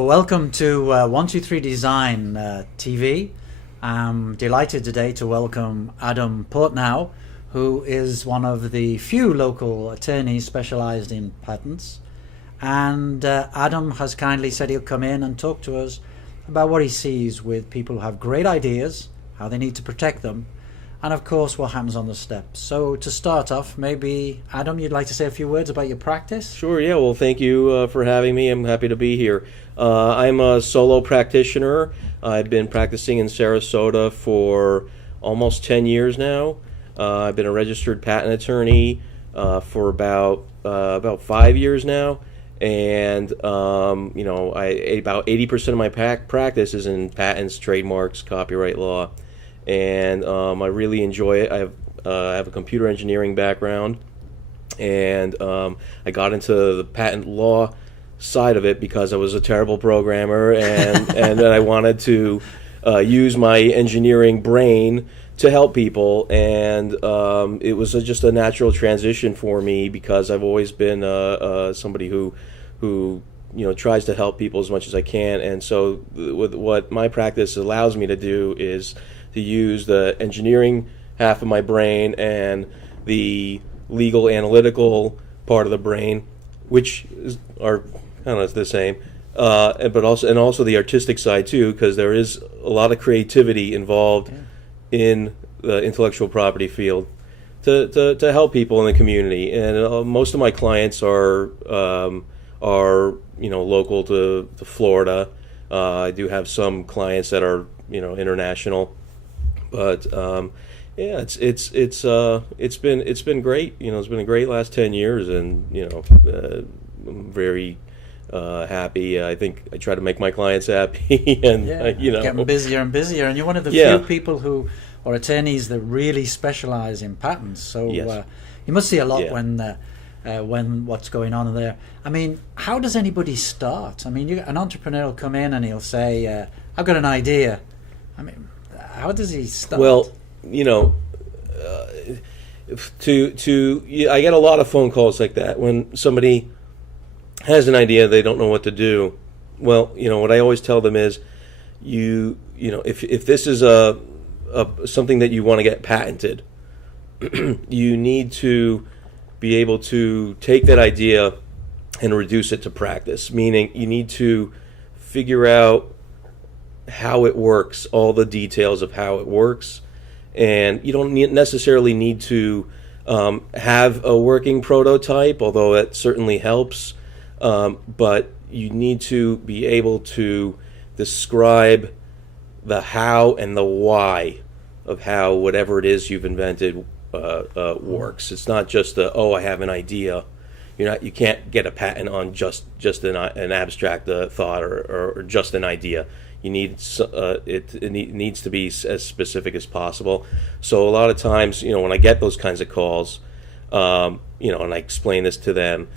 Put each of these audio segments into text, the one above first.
Welcome to 123 Design TV. I'm delighted today to welcome Adam Portnow, who is one of the few local attorneys specialized in patents. And Adam has kindly said he'll come in and talk to us about what he sees with people who have great ideas, how they need to protect them, and of course what happens on the steps. So to start off, maybe Adam, you'd like to say a few words about your practice? Sure, yeah. Well, thank you for having me. I'm happy to be here. I'm a solo practitioner. I've been practicing in Sarasota for almost 10 years now. I've been a registered patent attorney for about 5 years now. And, about 80% of my practice is in patents, trademarks, copyright law. And I really enjoy it. I have a computer engineering background, and I got into the patent law side of it because I was a terrible programmer, and then I wanted to use my engineering brain to help people, and it was just a natural transition for me because I've always been somebody who tries to help people as much as I can. And so with what my practice allows me to do is to use the engineering half of my brain and the legal analytical part of the brain, which are kind of the same, but also the artistic side too, because there is a lot of creativity involved in the intellectual property field to help people in the community. And most of my clients are local to Florida. I do have some clients that are international. But it's been great. It's been a great last 10 years, and I'm very happy. I think I try to make my clients happy, and getting busier and busier. And you're one of the few people or attorneys that really specialize in patents. So yes. You must see a lot when what's going on there. I mean, how does anybody start? I mean, an entrepreneur will come in and he'll say, "I've got an idea." I mean, how does he start? Well, I get a lot of phone calls like that when somebody has an idea, they don't know what to do. Well, what I always tell them is, if this is something that you want to get patented, you need to be able to take that idea and reduce it to practice. Meaning, you need to figure out how it works, all the details of how it works, and you don't necessarily need to have a working prototype, although that certainly helps, but you need to be able to describe the how and the why of how whatever it is you've invented works. It's not just I have an idea. You can't get a patent on just an abstract thought or just an idea. You need it needs to be as specific as possible. So a lot of times, when I get those kinds of calls, and I explain this to them,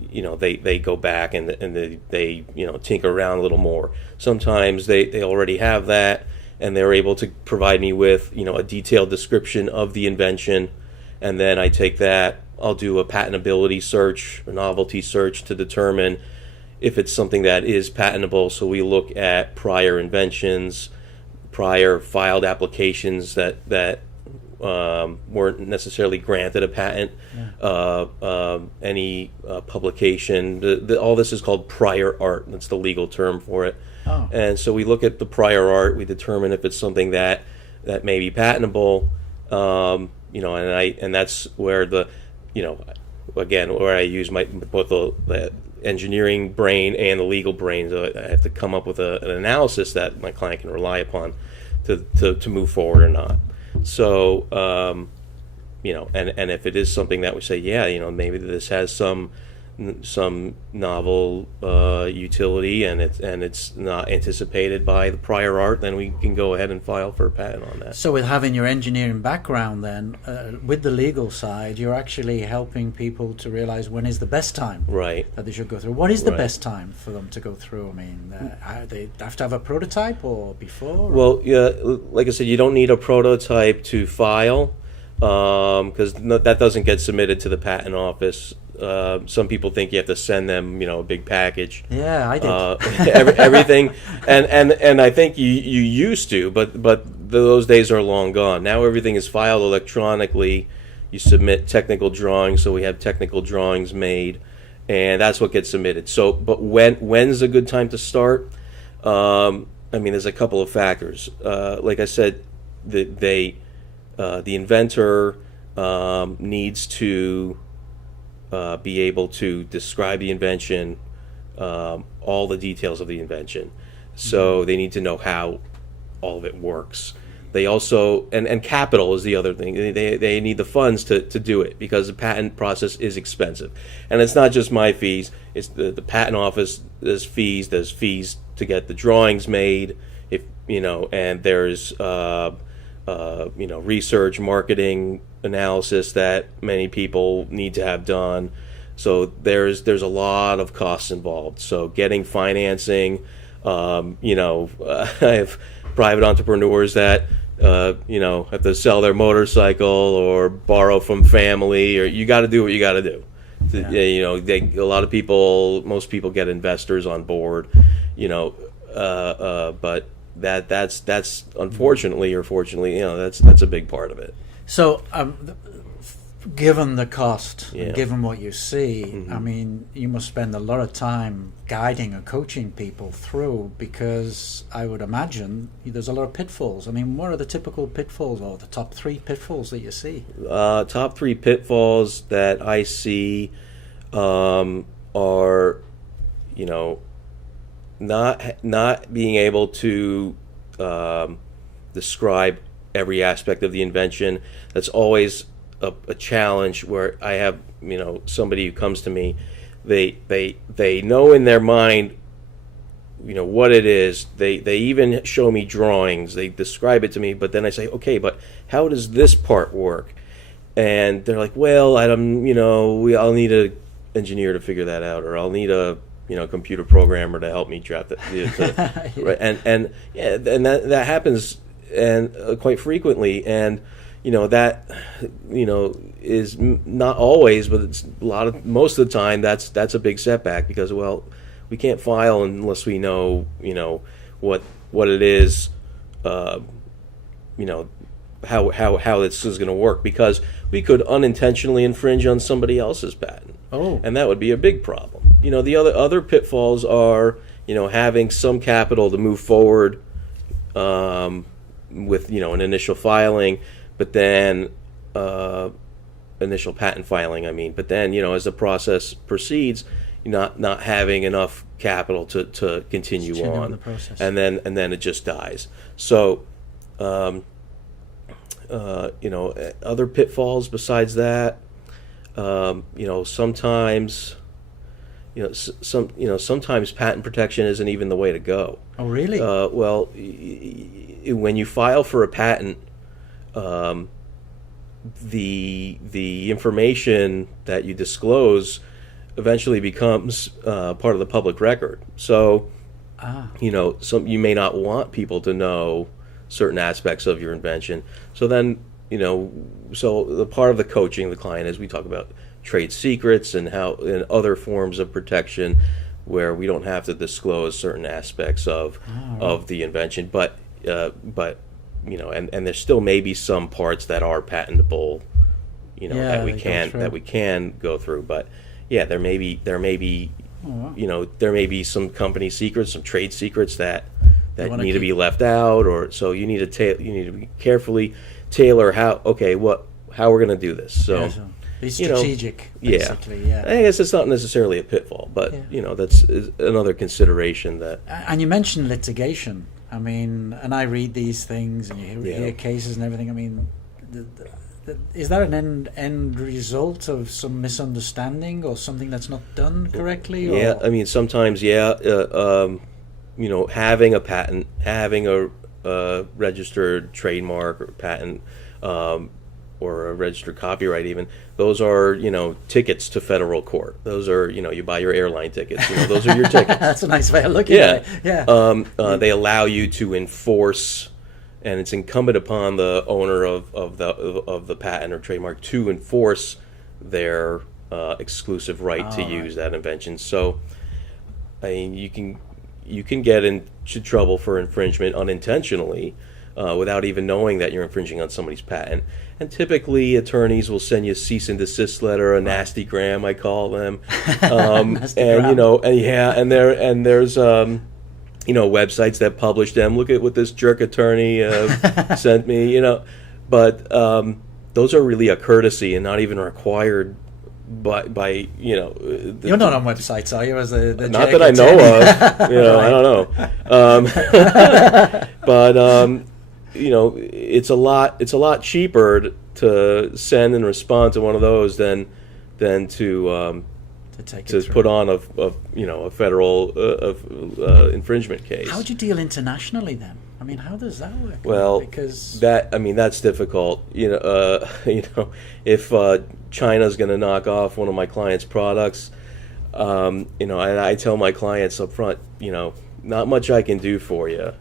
they go back and they tinker around a little more. Sometimes they already have that, and they're able to provide me with a detailed description of the invention, and then I take that. I'll do a patentability search, a novelty search to determine if it's something that is patentable. So we look at prior inventions, prior filed applications that weren't necessarily granted a patent, any publication. All this is called prior art. That's the legal term for it. Oh. And so we look at the prior art. We determine if it's something that may be patentable. And that's where where I use both the engineering brain and the legal brain. So I have to come up with an analysis that my client can rely upon to move forward or not. So and if it is something that we say, maybe this has some novel utility and it's not anticipated by the prior art, then we can go ahead and file for a patent on that. So with having your engineering background then, with the legal side, you're actually helping people to realize when is the best time that they should go through. What is the best time for them to go through? I mean, they have to have a prototype or before? Well, like I said, you don't need a prototype to file. Because that doesn't get submitted to the patent office some people think you have to send them, a big package. Yeah, I did. Everything, and I think you used to, but those days are long gone. Now everything is filed electronically. You submit technical drawings, so we have technical drawings made, and that's what gets submitted. So, but when's a good time to start? There's a couple of factors. Like I said, the inventor needs to be able to describe the invention, all the details of the invention. So they need to know how all of it works. They also, and capital is the other thing. They need the funds to do it, because the patent process is expensive. And it's not just my fees, it's the patent office, there's fees to get the drawings made, and there's research, marketing, analysis that many people need to have done. So there's a lot of costs involved. So getting financing, I have private entrepreneurs that have to sell their motorcycle or borrow from family, or you got to do what you got to do. Most people get investors on board, but that's unfortunately or fortunately, that's a big part of it. So, given the cost, Yeah. and given what you see, Mm-hmm. You must spend a lot of time guiding or coaching people through, because I would imagine there's a lot of pitfalls. What are the typical pitfalls, or the top 3 pitfalls that you see? Top 3 pitfalls that I see are, not being able to describe every aspect of the invention. That's always a challenge, where I have somebody who comes to me, they know in their mind what it is. They even show me drawings, they describe it to me, but then I say, okay, but how does this part work? And they're like, well, I'll need an engineer to figure that out, or I'll need a computer programmer to help me draft it. Right? And that happens, and quite frequently, and that is not always, but it's most of the time that's a big setback, because we can't file unless we know what it is, how this is going to work, because we could unintentionally infringe on somebody else's patent. Oh. And that would be a big problem. The other pitfalls are having some capital to move forward with an initial filing, but then initial patent filing, but then as the process proceeds, not having enough capital to continue on the process. and then it just dies. So other pitfalls besides that, sometimes sometimes patent protection isn't even the way to go. Oh, really? When you file for a patent, the information that you disclose eventually becomes part of the public record. So, you may not want people to know certain aspects of your invention. So then, so the part of the coaching of the client is we talk about trade secrets and other forms of protection where we don't have to disclose certain aspects of the invention, but and there still may be some parts that are patentable, that we can go through. But there may be there may be some company secrets, some trade secrets that need to be left out, or so you need to be carefully tailor how we're going to do this. So be strategic, basically. Yeah. I guess it's not necessarily a pitfall, but that's another consideration that. And you mentioned litigation. And I read these things, and you hear cases and everything. Is that an end result of some misunderstanding or something that's not done correctly? Or? Yeah, sometimes, having a patent, having a registered trademark or patent, or a registered copyright even, those are, tickets to federal court. Those are, you buy your airline tickets. Those are your tickets. That's a nice way of looking at it. Yeah. They allow you to enforce, and it's incumbent upon the owner of the patent or trademark to enforce their exclusive right to Right. use that invention. So, I mean, you can get into trouble for infringement unintentionally without even knowing that you're infringing on somebody's patent. And typically, attorneys will send you a cease and desist letter, a nasty gram, I call them, Nasty and gram. you know, and there's websites that publish them. Look at what this jerk attorney sent me, you know, but those are really a courtesy and not even required by you know. You're not on websites, are you? As the not jerk that I know attorney? of. You know, Right. I don't know. But you know, it's a lot cheaper to send and respond to one of those than to take it to through. put on a federal infringement case. How would you deal internationally then? I mean, how does that work? Well, because that's difficult. If China's going to knock off one of my clients' products, I tell my clients up front, not much I can do for you.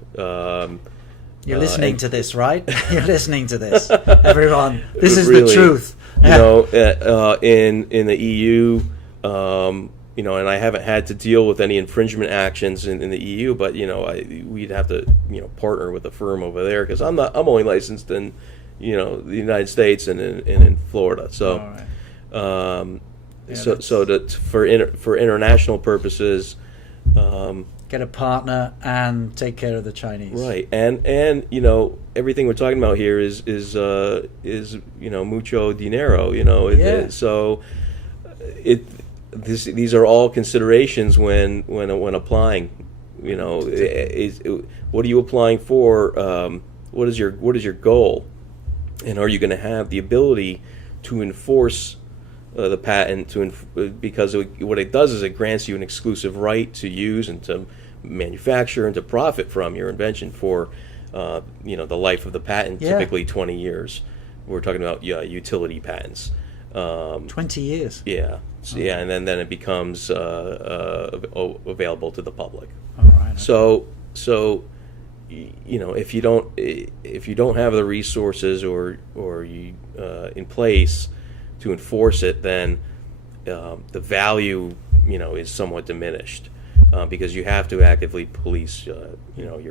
you're listening to this, right? You're listening to this, everyone. This is really, the truth. In the EU, and I haven't had to deal with any infringement actions in the EU, but we'd have to partner with a firm over there because I'm only licensed in the United States and in Florida. So, All right. for international purposes, Get a partner and take care of the Chinese. right, and everything we're talking about here is mucho dinero. Yeah. So these are all considerations when applying. What are you applying for? What is your goal, and are you going to have the ability to enforce the patent? Because what it does is it grants you an exclusive right to use and to manufacture and to profit from your invention for the life of the patent, Yeah. typically 20 years. We're talking about utility patents. 20 years. Yeah. So, yeah, and then it becomes available to the public. All right. So if you don't have the resources or you in place to enforce it, then the value is somewhat diminished because you have to actively police your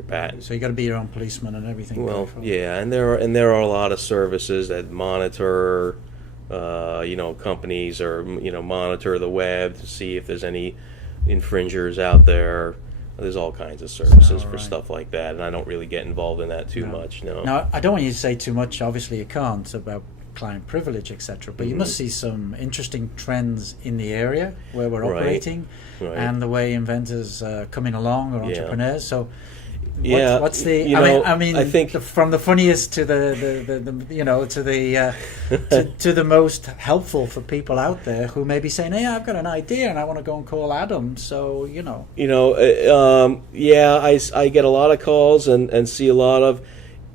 patent. So you got to be your own policeman and everything. Well, going forward. yeah, and there are a lot of services that monitor, companies or monitor the web to see if there's any infringers out there. There's all kinds of services for right. stuff like that, and I don't really get involved in that too much. No. Now, I don't want you to say too much. Obviously, you can't about client privilege, etc. But you must see some interesting trends in the area where we're Right. operating, Right. and the way inventors are coming along, or Yeah. entrepreneurs. So, Yeah, what's the? I mean, I think from the funniest to the to the most helpful for people out there who may be saying, "Hey, I've got an idea and I want to go and call Adam." So I get a lot of calls and see a lot of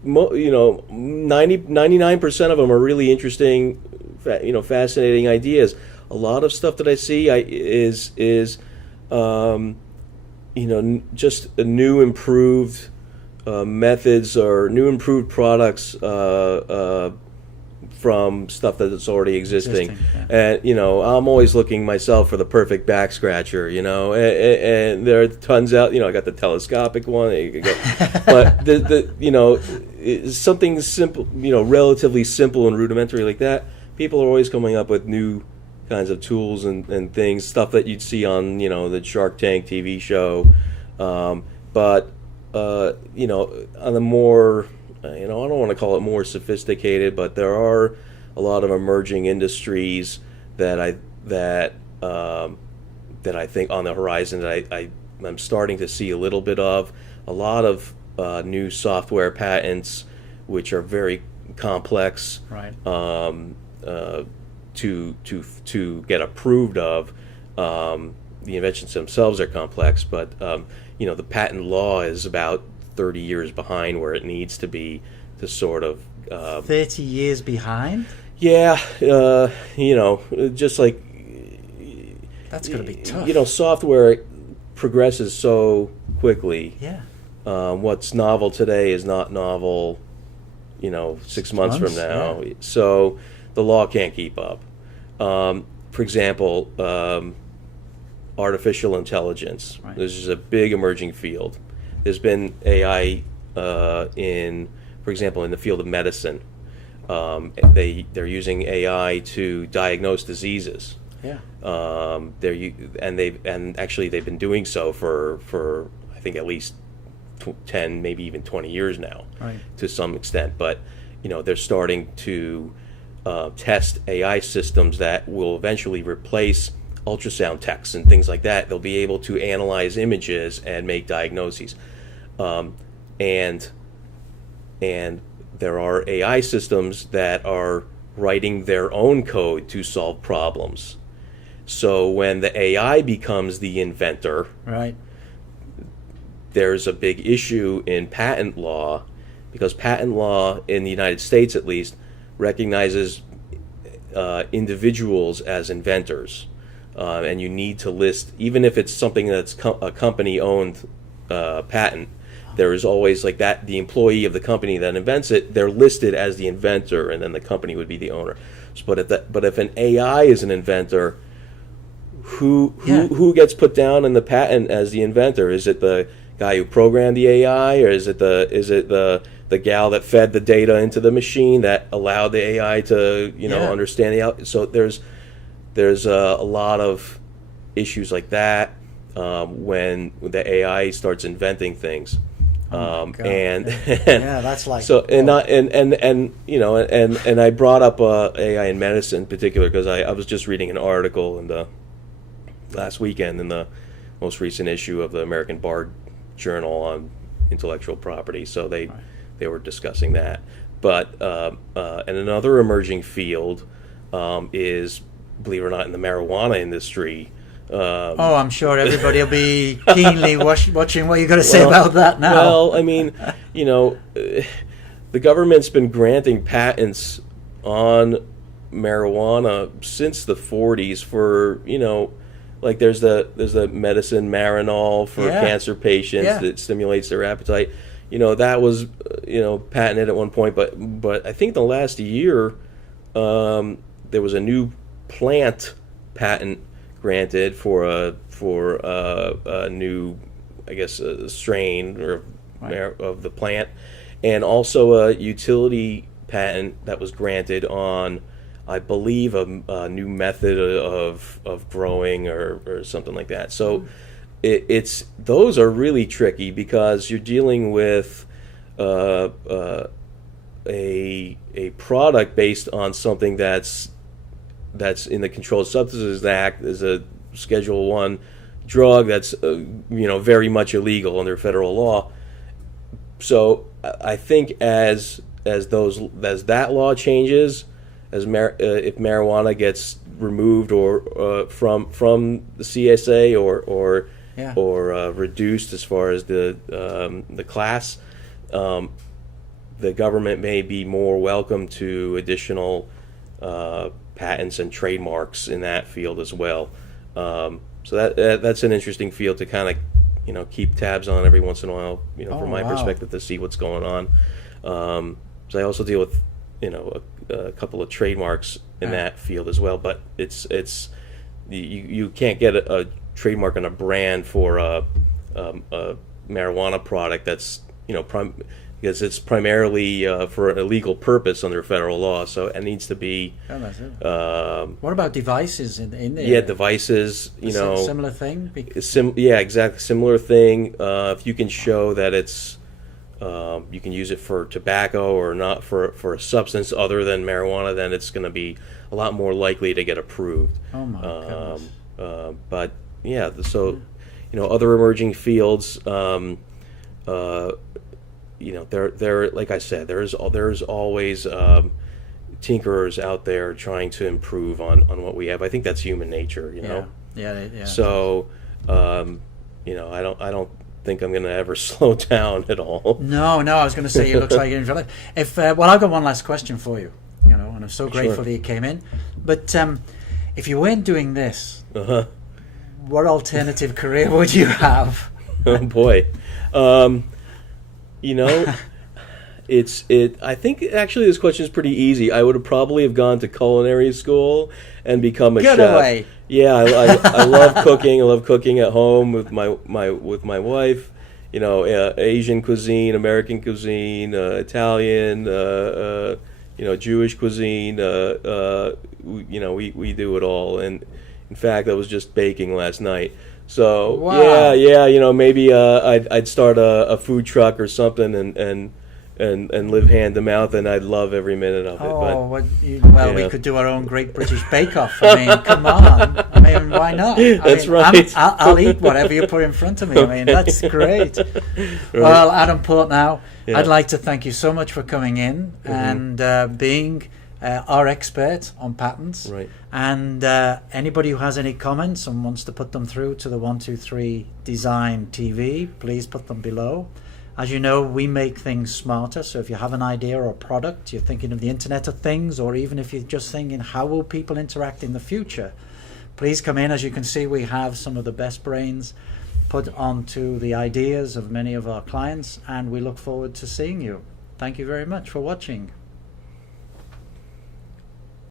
99% of them are really interesting, fascinating ideas. A lot of stuff that I see is just a new improved methods or new improved products from stuff that's already existing. yeah. And I'm always looking myself for the perfect back scratcher, and there are tons out. I got the telescopic one, but something simple, relatively simple and rudimentary like that. People are always coming up with new kinds of tools and things, stuff that you'd see on the Shark Tank TV show, but on the more I don't want to call it more sophisticated, but there are a lot of emerging industries that I think on the horizon that I'm starting to see a little bit of. A lot of new software patents, which are very complex, Right. To get approved of. The inventions themselves are complex, but the patent law is about 30 years behind where it needs to be to sort of 30 years behind. Yeah, just like That's going to be tough. Software progresses so quickly. Yeah. What's novel today is not novel, 6 months from now. Yeah. So the law can't keep up. for example, artificial intelligence. Right. This is a big emerging field. There's been AI for example, in the field of medicine. They're using AI to diagnose diseases. Yeah. They've been doing so for I think at least 10, maybe even 20 years now, Right. to some extent. But they're starting to test AI systems that will eventually replace ultrasound techs and things like that. They'll be able to analyze images and make diagnoses, and there are AI systems that are writing their own code to solve problems. So when the AI becomes the inventor, Right. there's a big issue in patent law, because patent law in the United States, at least, recognizes individuals as inventors, and you need to list, even if it's something that's a company-owned patent. There is always like that, the employee of the company that invents it, they're listed as the inventor, and then the company would be the owner. But if an AI is an inventor, who gets put down in the patent as the inventor? Is it the guy who programmed the AI, or is it the gal that fed the data into the machine that allowed the AI to understand so there's a lot of issues like that when the AI starts inventing things. That's like so, and I brought up AI in medicine in particular because I was just reading an article in the last weekend in the most recent issue of the American Bar Journal on intellectual property. So they were discussing that. But and another emerging field is, believe it or not, in the marijuana industry. I'm sure everybody will be keenly watching what you're going to say about that now. Well, I mean, the government's been granting patents on marijuana since the 40s for, like there's the medicine Marinol for cancer patients that stimulates their appetite. That was, patented at one point, but I think the last year there was a new plant patent granted for a new, I guess, a strain of the plant, and also a utility patent that was granted on, I believe, a new method of growing or something like that. So it's those are really tricky because you're dealing with a product based on something that's in the Controlled Substances Act, is a Schedule 1 drug that's very much illegal under federal law. So I think as that law changes, if marijuana gets removed or from the CSA or reduced as far as the class, the government may be more welcome to additional patents and trademarks in that field as well. So that's an interesting field to kind of keep tabs on every once in a while. From my perspective, to see what's going on. So I also deal with a couple of trademarks in that field as well. But it's you can't get a trademark on a brand for a marijuana product that's because it's primarily for an illegal purpose under federal law, so it needs to be. What about devices in there? Yeah, devices. Similar thing. Exactly, similar thing. If you can show that it's, you can use it for tobacco or not for a substance other than marijuana, then it's going to be a lot more likely to get approved. Oh my goodness. But yeah, so other emerging fields. There, like I said, there's always tinkerers out there trying to improve on what we have. I think that's human nature, Yeah. So, I don't think I'm going to ever slow down at all. No, I was going to say it looks like you're well, I've got one last question for you. And I'm so grateful that you came in. But if you weren't doing this, what alternative career would you have? Oh boy. I think actually this question is pretty easy. I would have probably have gone to culinary school and become a Get chef. away. Yeah, I love cooking. I love cooking at home with my wife. You know, Asian cuisine, American cuisine, Italian, Jewish cuisine. We do it all. And in fact, I was just baking last night. So Wow. yeah, maybe I'd start a food truck or something and live hand to mouth, and I'd love every minute of it. Oh, But we yeah. could do our own Great British Bake Off. I mean, come on. I mean, why not? That's mean, right. I'll eat whatever you put in front of me. I mean, that's great. Well, Adam Portnow, Yeah. I'd like to thank you so much for coming in and being our expert on patents. Right. And anybody who has any comments and wants to put them through to the 123 Design TV, please put them below. As you know, we make things smarter, so if you have an idea or a product, you're thinking of the Internet of Things, or even if you're just thinking, how will people interact in the future? Please come in. As you can see, we have some of the best brains put onto the ideas of many of our clients, and we look forward to seeing you. Thank you very much for watching.